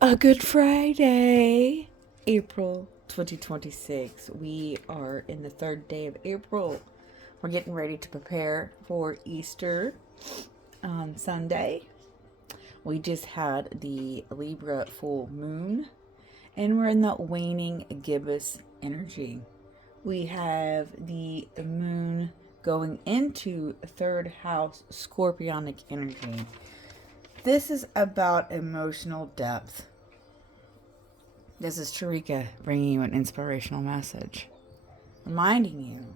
A Good Friday, April 2026. We are in the third day of April. We're getting ready to prepare for Easter on Sunday. We just had the Libra full moon, and we're in the waning gibbous energy. We have the moon going into third house scorpionic energy. This is about emotional depth. This is Sharika bringing you an inspirational message, reminding you,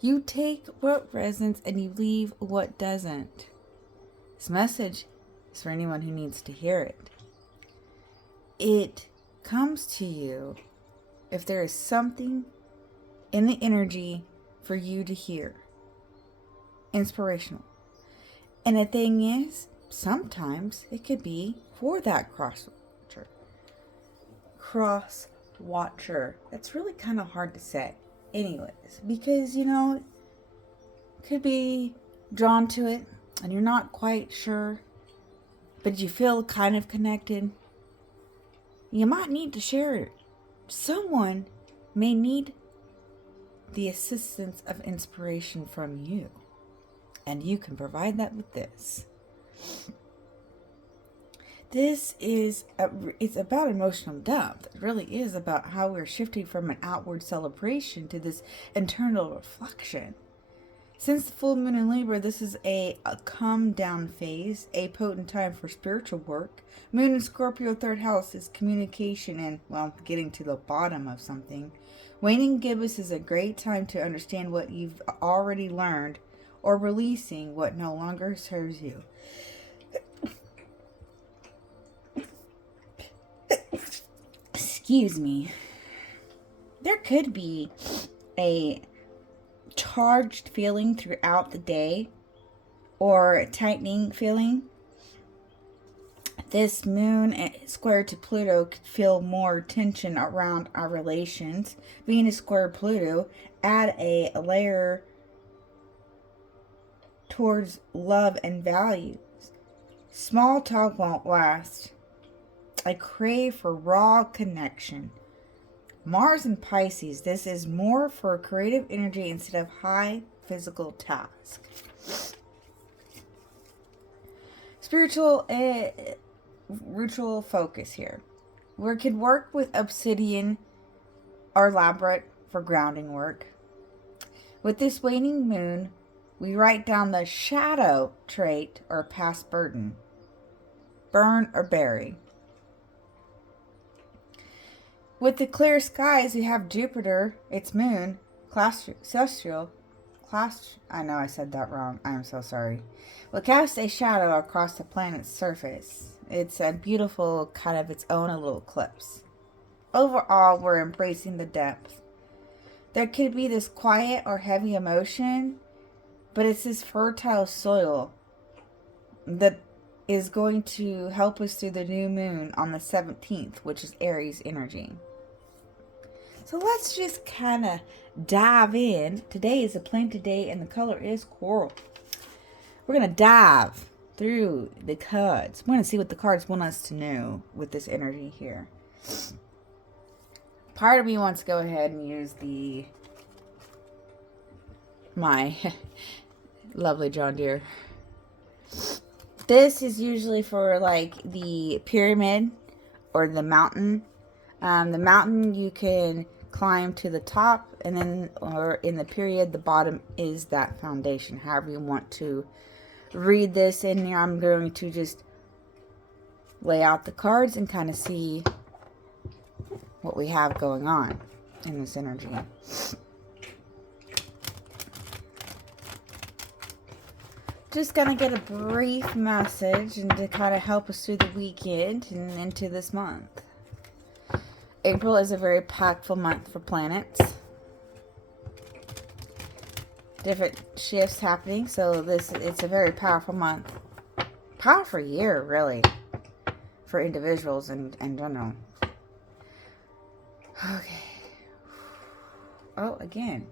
you take what resonates and you leave what doesn't. This message is for anyone who needs to hear it. It comes to you if there is something in the energy for you to hear. Inspirational. And the thing is, sometimes it could be for that cross watcher. That's really kind of hard to say. Anyways, because, could be drawn to it and you're not quite sure, but you feel kind of connected. You might need to share it. Someone may need the assistance of inspiration from you, and you can provide that with this. It's about emotional depth. It really is about how we're shifting from an outward celebration to this internal reflection. Since the full moon in Libra, this is a calm down phase, a potent time for spiritual work. Moon in Scorpio, third house, is communication and, getting to the bottom of something. Waning gibbous is a great time to understand what you've already learned or releasing what no longer serves you. Excuse me. There could be a charged feeling throughout the day or a tightening feeling. This moon square to Pluto could feel more tension around our relations. Venus square Pluto add a layer towards love and values. Small talk won't last. I crave for raw connection. Mars and Pisces, this is more for creative energy instead of high physical task. Spiritual ritual focus here. We could work with obsidian or labradorite for grounding work. With this waning moon, we write down the shadow trait or past burden. Burn or bury. With the clear skies, we have Jupiter, its moon, I know I said that wrong. I'm so sorry. Will cast a shadow across the planet's surface. It's a beautiful, kind of its own little eclipse. Overall, we're embracing the depth. There could be this quiet or heavy emotion, but it's this fertile soil that is going to help us through the new moon on the 17th, which is Aries energy. So let's just kind of dive in. Today is a plain day and the color is coral. We're going to dive through the cards. We're going to see what the cards want us to know with this energy here. Part of me wants to go ahead and use my lovely John Deere. This is usually for like the pyramid or the mountain. The mountain you can climb to the top, and then, or in the period, the bottom is that foundation. However you want to read this in here, I'm going to just lay out the cards and kind of see what we have going on in this energy. Just gonna get a brief message and to kind of help us through the weekend and into this month. April is a very impactful month for planets. Different shifts happening, so it's a very powerful month. Powerful year, really, for individuals and general. Okay. Oh, again.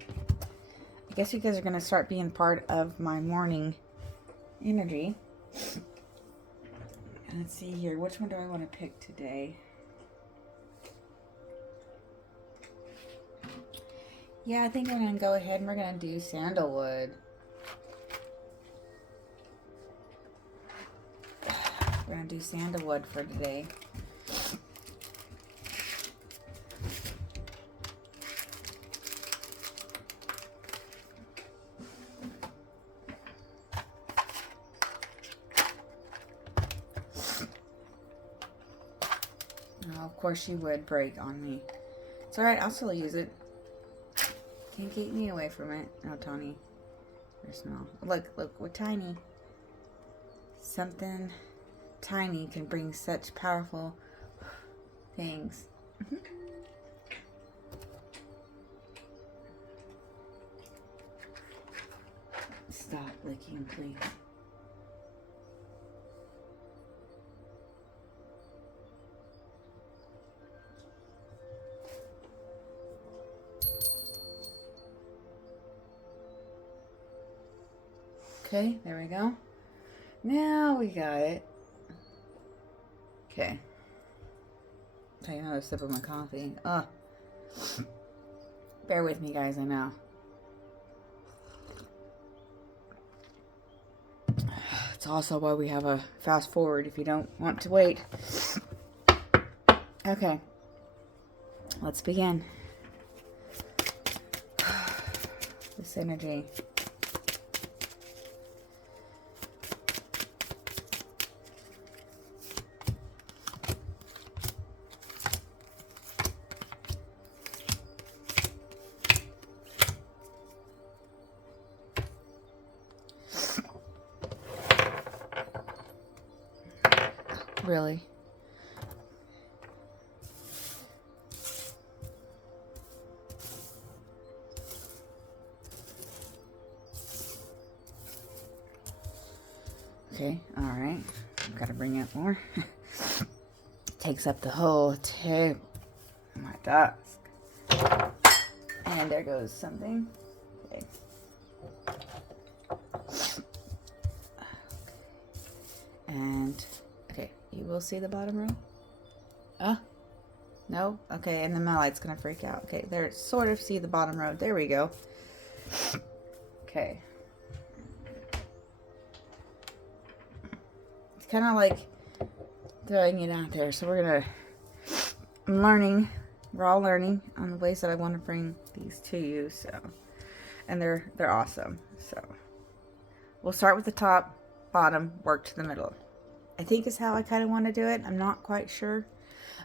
I guess you guys are going to start being part of my morning energy. Let's see here. Which one do I want to pick today? Yeah, I think we're going to go ahead and we're going to do sandalwood. We're going to do sandalwood for today. Oh, of course she would break on me. It's alright, I'll still use it. Can't keep me away from it. Oh, Tony. Very small. Look, we're tiny. Something tiny can bring such powerful things. Stop licking, please. Okay, there we go. Now we got it. Okay. Take another sip of my coffee. Ugh. Bear with me, guys, I know. It's also why we have a fast forward if you don't want to wait. Okay. Let's begin. This energy. Really? Okay, alright. I've got to bring up more. Takes up the whole table. My desk. And there goes something. Okay. And, okay, you will see the bottom row? Oh, no? Okay, and then my light's gonna freak out. Okay, there, sort of see the bottom row. There we go. Okay. It's kind of like throwing it out there. So I'm learning. We're all learning on the ways that I want to bring these to you. So, and they're awesome. So, we'll start with the top, bottom, work to the middle. I think is how I kind of want to do it. I'm not quite sure.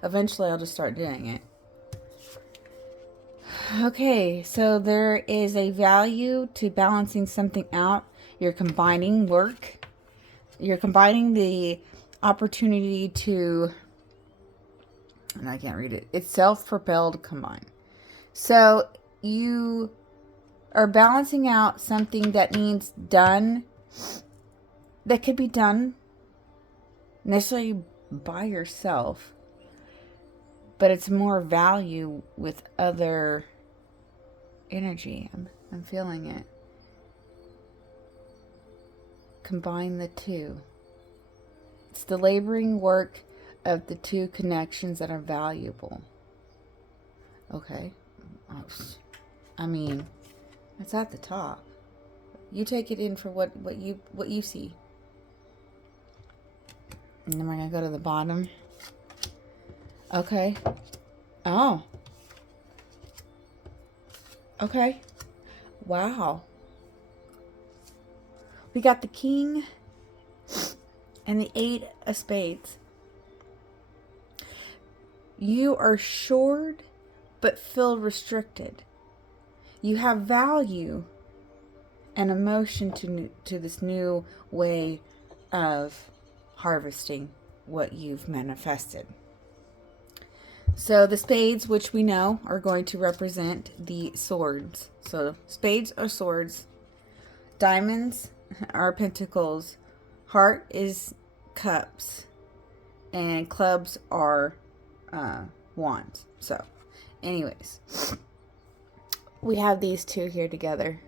Eventually, I'll just start doing it. Okay, so there is a value to balancing something out. You're combining work. You're combining the opportunity to, and I can't read it. It's self-propelled combine. So you are balancing out something that needs done, that could be done necessarily by yourself, but it's more value with other energy. I'm feeling it. Combine the two. It's the laboring work of the two connections that are valuable. Okay. I mean, it's at the top. You take it in for what you see. And then we're going to go to the bottom. Okay. Oh. Okay. Wow. We got the king and the 8 of spades. You are shored but feel restricted. You have value and emotion to this new way of harvesting what you've manifested. So the spades, which we know are going to represent the swords. So spades are swords. Diamonds are pentacles. Heart is cups. And clubs are wands. So anyways, we have these two here together.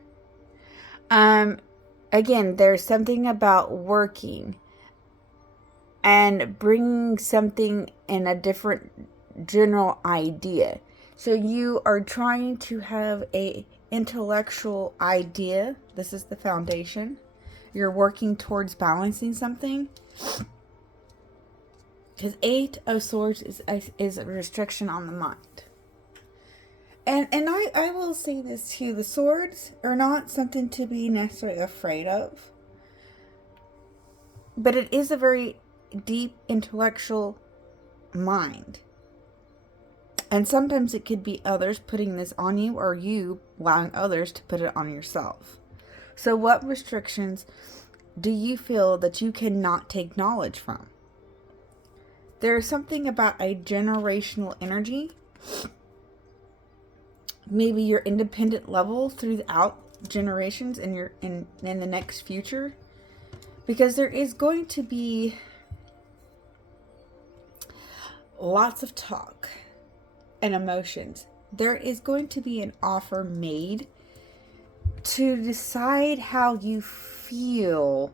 Again, there's something about working. and bringing something in a different general idea. So you are trying to have a intellectual idea. This is the foundation. You're working towards balancing something. Because 8 of Swords is a restriction on the mind. And I will say this too. The swords are not something to be necessarily afraid of. But it is a very deep intellectual mind. And sometimes it could be others putting this on you, or you allowing others to put it on yourself. So what restrictions do you feel that you cannot take knowledge from? There is something about a generational energy. Maybe your independent level throughout generations in the next future. Because there is going to be lots of talk and emotions. There is going to be an offer made to decide how you feel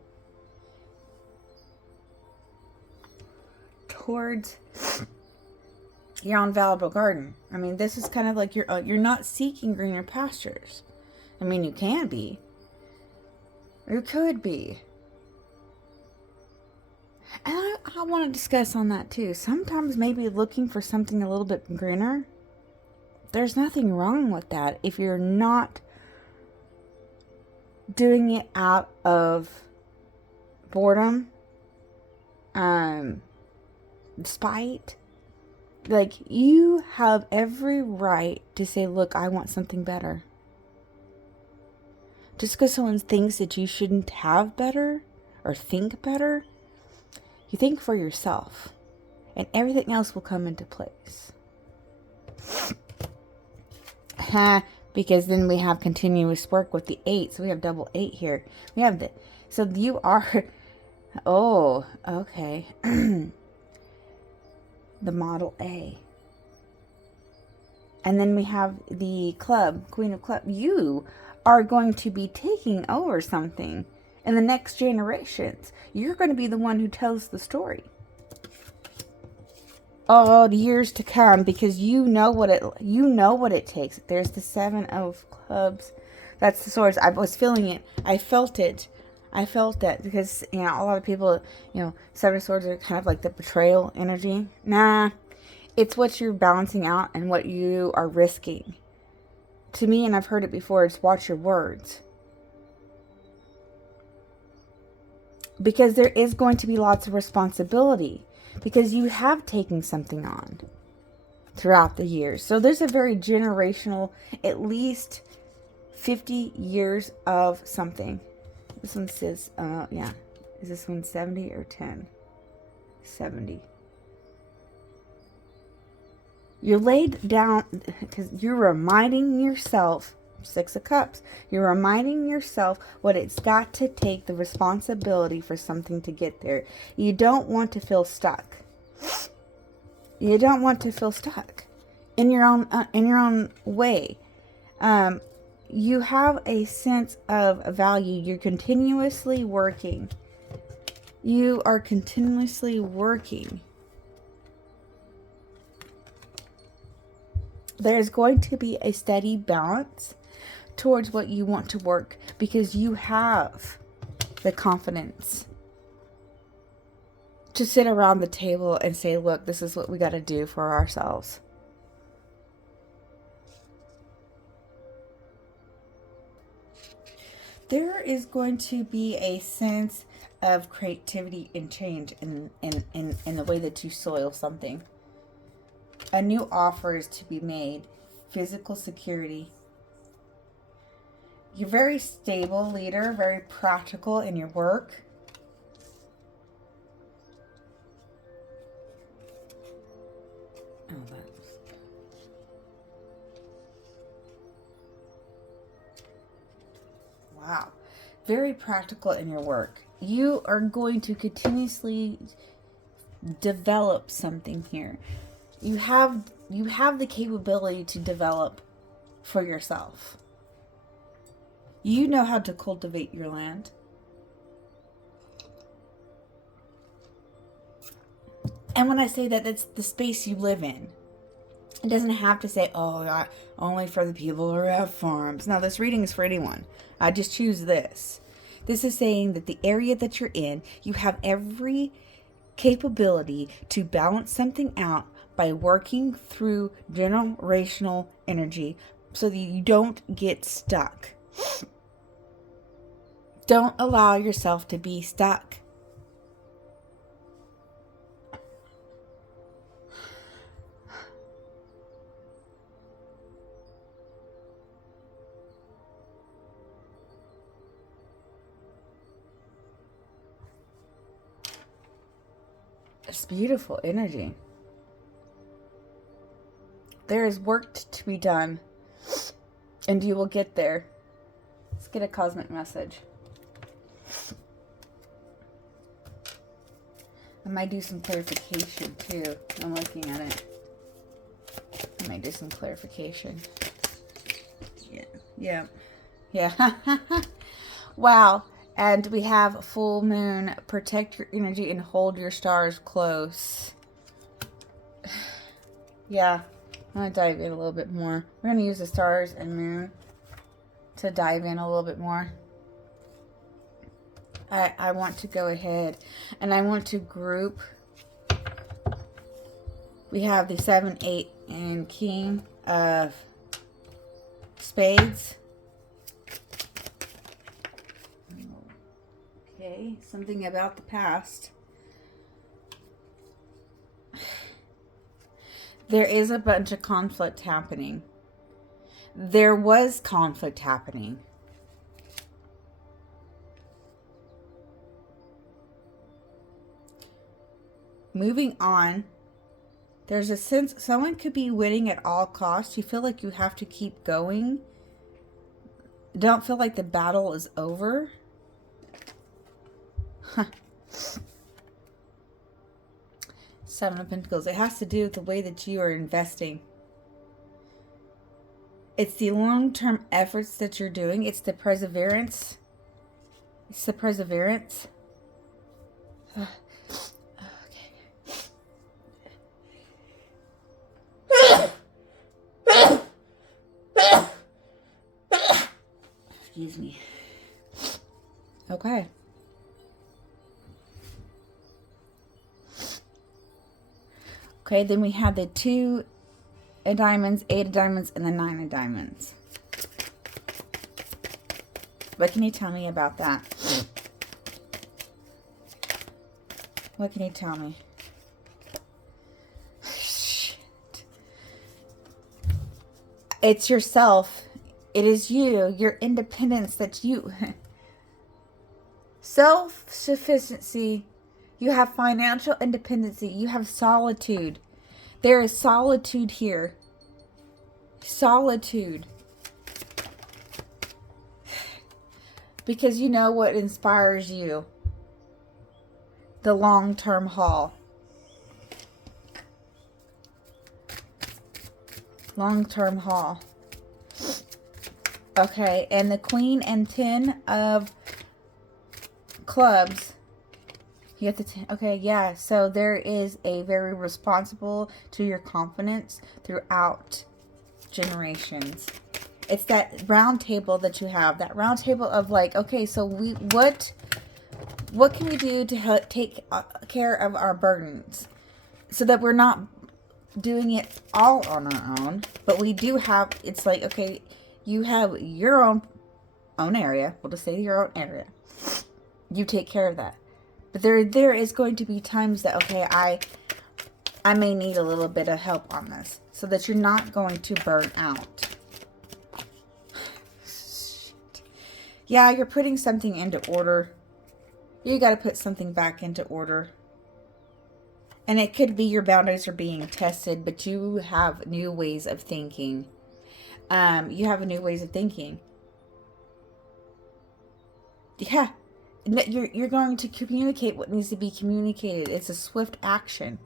towards your own valuable garden. I mean, this is kind of like you're not seeking greener pastures. I mean, you can be. Or you could be. And I want to discuss on that too. Sometimes maybe looking for something a little bit greener. There's nothing wrong with that if you're not doing it out of boredom, spite. Like, you have every right to say, look, I want something better. Just because someone thinks that you shouldn't have better or think better, you think for yourself. And everything else will come into place. Because then we have continuous work with the 8. So we have double 8 here. We have the... So you are... Oh, okay. The model A. And then we have the club, Queen of Clubs. You are going to be taking over something in the next generations. You're going to be the one who tells the story. All the years to come, because you know what it takes. There's the 7 of Clubs. That's the Swords. I was feeling it. I felt it. I felt that because, a lot of people, 7 of Swords are kind of like the betrayal energy. Nah, it's what you're balancing out and what you are risking. To me, and I've heard it before, it's watch your words. Because there is going to be lots of responsibility. Because you have taken something on throughout the years. So there's a very generational, at least 50 years of something. This one says, yeah. Is this one 70 or 10? 70. You're laid down because you're reminding yourself, 6 of Cups, you're reminding yourself what it's got to take, the responsibility for something to get there. You don't want to feel stuck. You don't want to feel stuck in your own way. You have a sense of value. You're continuously working. You are continuously working. There's going to be a steady balance towards what you want to work because you have the confidence to sit around the table and say, look, this is what we got to do for ourselves. There is going to be a sense of creativity and change in the way that you soil something. A new offer is to be made. Physical security. You're very stable leader, very practical in your work. Oh, wow. Very practical in your work. You are going to continuously develop something here. You have the capability to develop for yourself. You know how to cultivate your land. And when I say that, that's the space you live in. It doesn't have to say, oh, only for the people who have farms. No, this reading is for anyone. I just choose this. This is saying that the area that you're in, you have every capability to balance something out by working through generational energy so that you don't get stuck. Don't allow yourself to be stuck. It's beautiful energy. There is work to be done, and you will get there. Let's get a cosmic message. I might do some clarification too. I'm looking at it. I might do some clarification. Yeah. Wow. And we have full moon. Protect your energy and hold your stars close. Yeah. I'm going to dive in a little bit more. We're going to use the stars and moon to dive in a little bit more. I want to go ahead and I want to group. We have the 7, 8, and King of Spades. Okay, something about the past. There is a bunch of conflict happening. There was conflict happening. Moving on, there's a sense someone could be winning at all costs. You feel like you have to keep going. Don't feel like the battle is over. Huh. 7 of Pentacles. It has to do with the way that you are investing. It's the long-term efforts that you're doing. It's the perseverance. It's the perseverance. Excuse me. Okay. Okay, then we have the 2 of diamonds, 8 of diamonds, and the 9 of diamonds. What can you tell me about that? What can you tell me? Shit. It's yourself. It is you, your independence that you... Self-sufficiency. You have financial independency. You have solitude. There is solitude here. Solitude. Because you know what inspires you. The long-term haul. Long-term haul. Okay, and the Queen and 10 of Clubs. You have to, okay, yeah. So there is a very responsible to your confidence throughout generations. It's that round table that you have. That round table of like, okay, so what can we do to help take care of our burdens so that we're not doing it all on our own, but we do have, it's like, okay, you have your own area. We'll just say your own area. You take care of that. But there is going to be times that, okay, I may need a little bit of help on this so that you're not going to burn out. Yeah, you're putting something into order. You got to put something back into order. And it could be your boundaries are being tested, but you have new ways of thinking. You have new ways of thinking. Yeah. You're going to communicate what needs to be communicated. It's a swift action.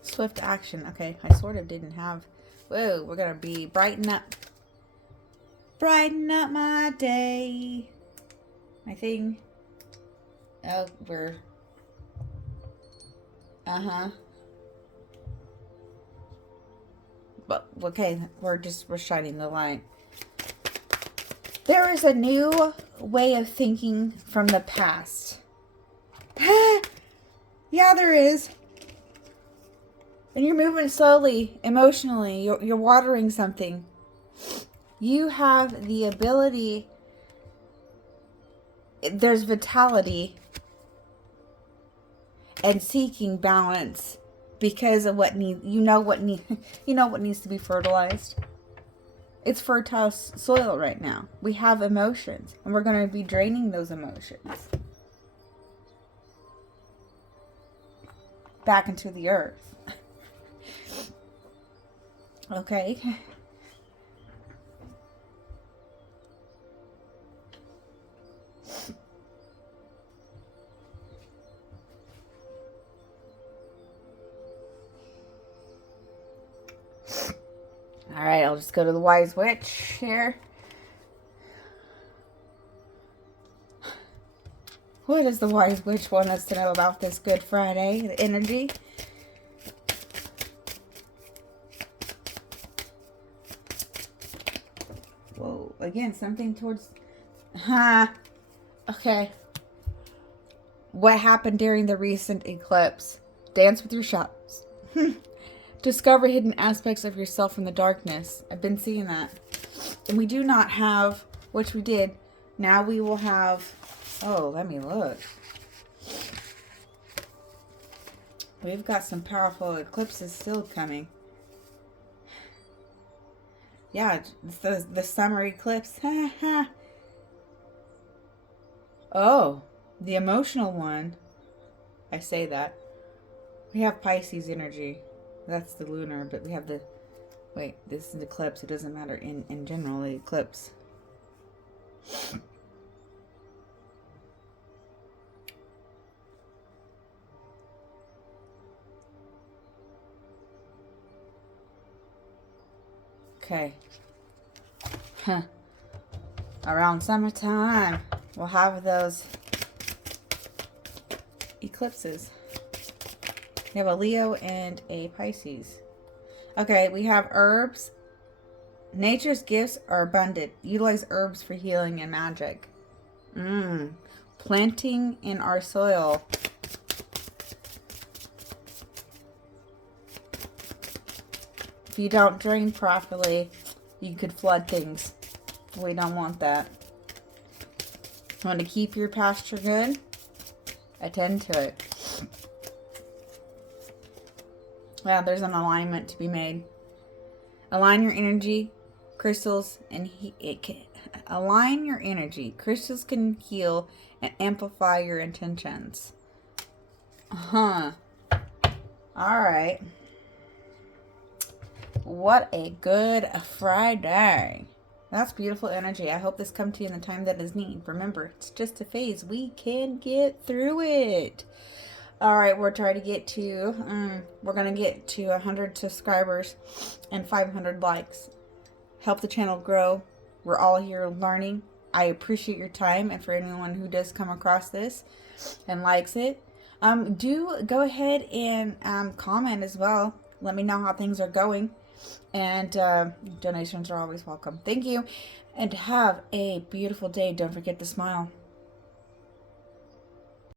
Swift action. Okay, I sort of didn't have... Whoa, we're going to be brighten up. Brighten up my day. My thing. Oh, we're... Uh-huh. But, okay, we're shining the light. There is a new way of thinking from the past. Yeah, there is. And you're moving slowly, emotionally. You're watering something. You have the ability. There's vitality and seeking balance because of what needs. You know what needs to be fertilized. It's fertile soil right now. We have emotions, and we're going to be draining those emotions back into the earth. Okay. All right, I'll just go to the Wise Witch here. What does the Wise Witch want us to know about this Good Friday, the energy? Whoa, again, something towards... Okay. What happened during the recent eclipse? Dance with your shadows. Discover hidden aspects of yourself in the darkness. I've been seeing that. And we do not have, which we did. Now we will have, oh, let me look. We've got some powerful eclipses still coming. Yeah, it's the summer eclipse. Oh, the emotional one. I say that. We have Pisces energy. That's the lunar, but we have the... Wait, this is an eclipse. It doesn't matter in general, the eclipse. Okay. Around summertime, we'll have those eclipses. We have a Leo and a Pisces. Okay, we have herbs. Nature's gifts are abundant. Utilize herbs for healing and magic. Planting in our soil. If you don't drain properly, you could flood things. We don't want that. You want to keep your pasture good? Attend to it. Yeah, there's an alignment to be made. Align your energy, crystals, and align your energy. Crystals can heal and amplify your intentions. All right. What a good Friday. That's beautiful energy. I hope this comes to you in the time that is needed. Remember, it's just a phase. We can get through it. All right, we're trying to get to, we're going to get to 100 subscribers and 500 likes. Help the channel grow. We're all here learning. I appreciate your time. And for anyone who does come across this and likes it, do go ahead and comment as well. Let me know how things are going. And donations are always welcome. Thank you. And have a beautiful day. Don't forget to smile.